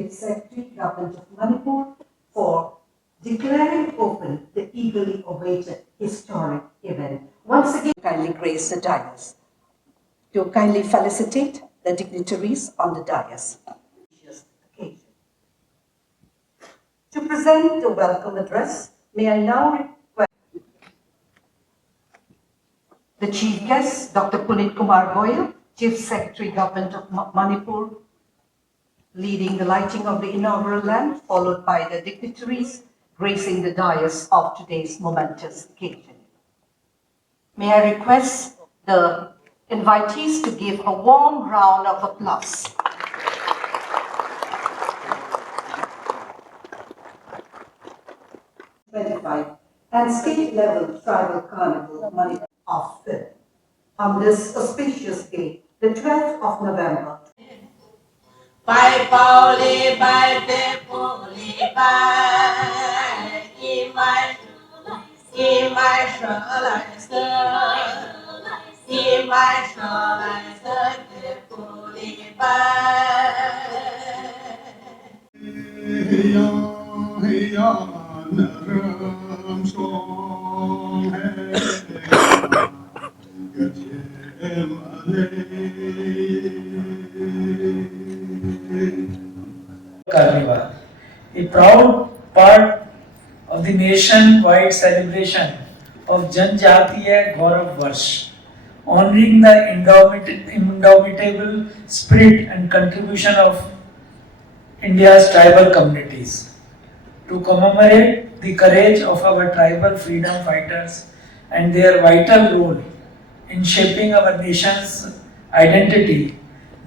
Chief Secretary, Government of Manipur, for declaring open the eagerly awaited historic event. Once again, kindly grace the dais. To kindly felicitate the dignitaries on the dais. To present the welcome address, may I now request the Chief Guest, Dr. Punit Kumar Goyal, Chief Secretary, Government of Manipur, leading the lighting of the inaugural lamp, followed by the dignitaries gracing the dais of today's momentous occasion. May I request the invitees to give a warm round of applause. And state-level tribal carnival Manipur of film. On this auspicious day, the 12th of November. Bye, Pauli, bye, Pauli, bye. Give my Carnival, a proud part of the nation-wide celebration of Janjatiya Gaurav Varsh, honoring the indomitable spirit and contribution of India's tribal communities. To commemorate the courage of our tribal freedom fighters and their vital role in shaping our nation's identity,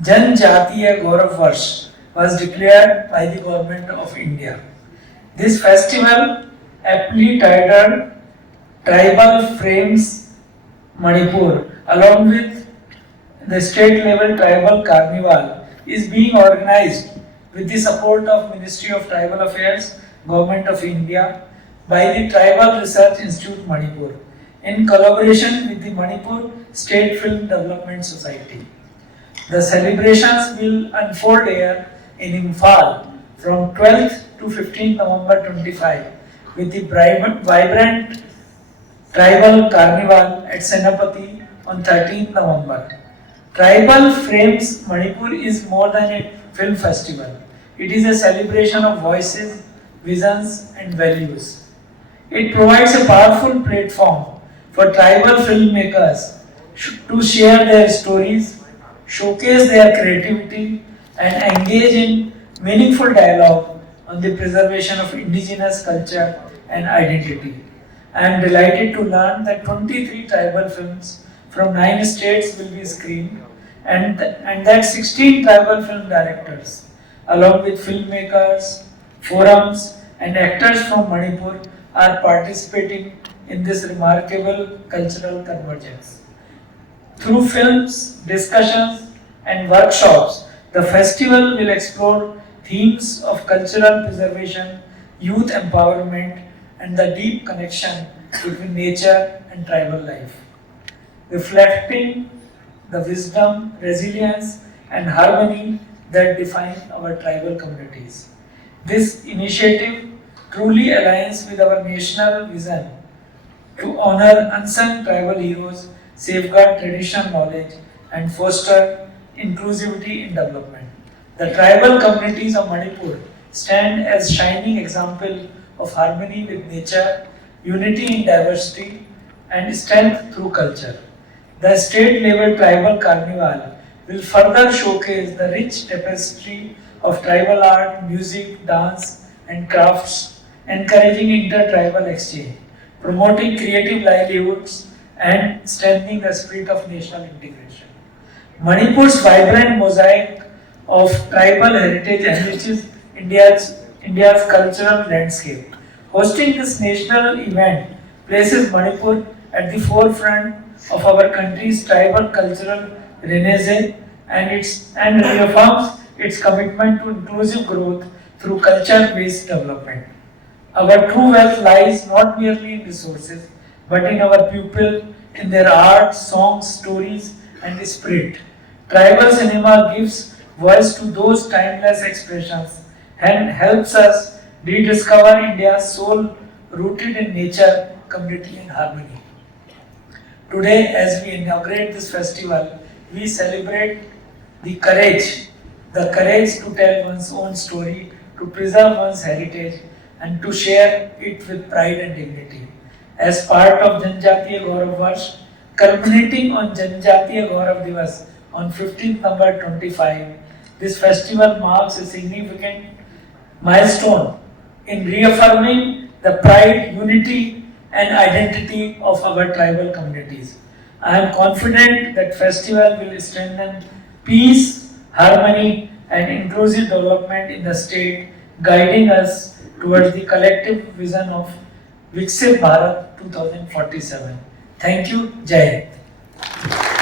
Janjatiya Gaurav Varsh was declared by the Government of India. This festival, aptly titled Tribal Frames Manipur, along with the state-level tribal carnival, is being organized with the support of Ministry of Tribal Affairs, Government of India, by the Tribal Research Institute Manipur, in collaboration with the Manipur State Film Development Society. The celebrations will unfold here in Imphal from 12th to 15th November 25 with the vibrant tribal carnival at Senapati on 13th November. Tribal Frames Manipur is more than a film festival. It is a celebration of voices, visions and values. It provides a powerful platform for tribal filmmakers to share their stories, showcase their creativity and engage in meaningful dialogue on the preservation of indigenous culture and identity. I am delighted to learn that 23 tribal films from 9 states will be screened and that 16 tribal film directors, along with filmmakers, forums and actors from Manipur are participating in this remarkable cultural convergence. Through films, discussions and workshops, the festival will explore themes of cultural preservation, youth empowerment, and the deep connection between nature and tribal life, reflecting the wisdom, resilience, and harmony that define our tribal communities. This initiative truly aligns with our national vision to honor unsung tribal heroes, safeguard traditional knowledge, and foster inclusivity in development. The tribal communities of Manipur stand as shining example of harmony with nature, unity in diversity, and strength through culture. The state-level tribal carnival will further showcase the rich tapestry of tribal art, music, dance, and crafts, encouraging inter-tribal exchange, promoting creative livelihoods, and strengthening the spirit of national integration. Manipur's vibrant mosaic of tribal heritage enriches India's cultural landscape. Hosting this national event places Manipur at the forefront of our country's tribal cultural renaissance and reaffirms its commitment to inclusive growth through culture-based development. Our true wealth lies not merely in resources, but in our people, in their art, songs, stories, and spirit. Tribal cinema gives voice to those timeless expressions, and helps us rediscover India's soul rooted in nature, community, and harmony. Today, as we inaugurate this festival, we celebrate the courage to tell one's own story, to preserve one's heritage, and to share it with pride and dignity. As part of Janjatiya Gaurav Varsh, culminating on Janjatiya Gaurav Divas on 15th November 25, this festival marks a significant milestone in reaffirming the pride, unity, and identity of our tribal communities. I am confident that festival will strengthen peace, harmony, and inclusive development in the state, guiding us towards the collective vision of Viksit Bharat 2047. Thank you. Jai Hind.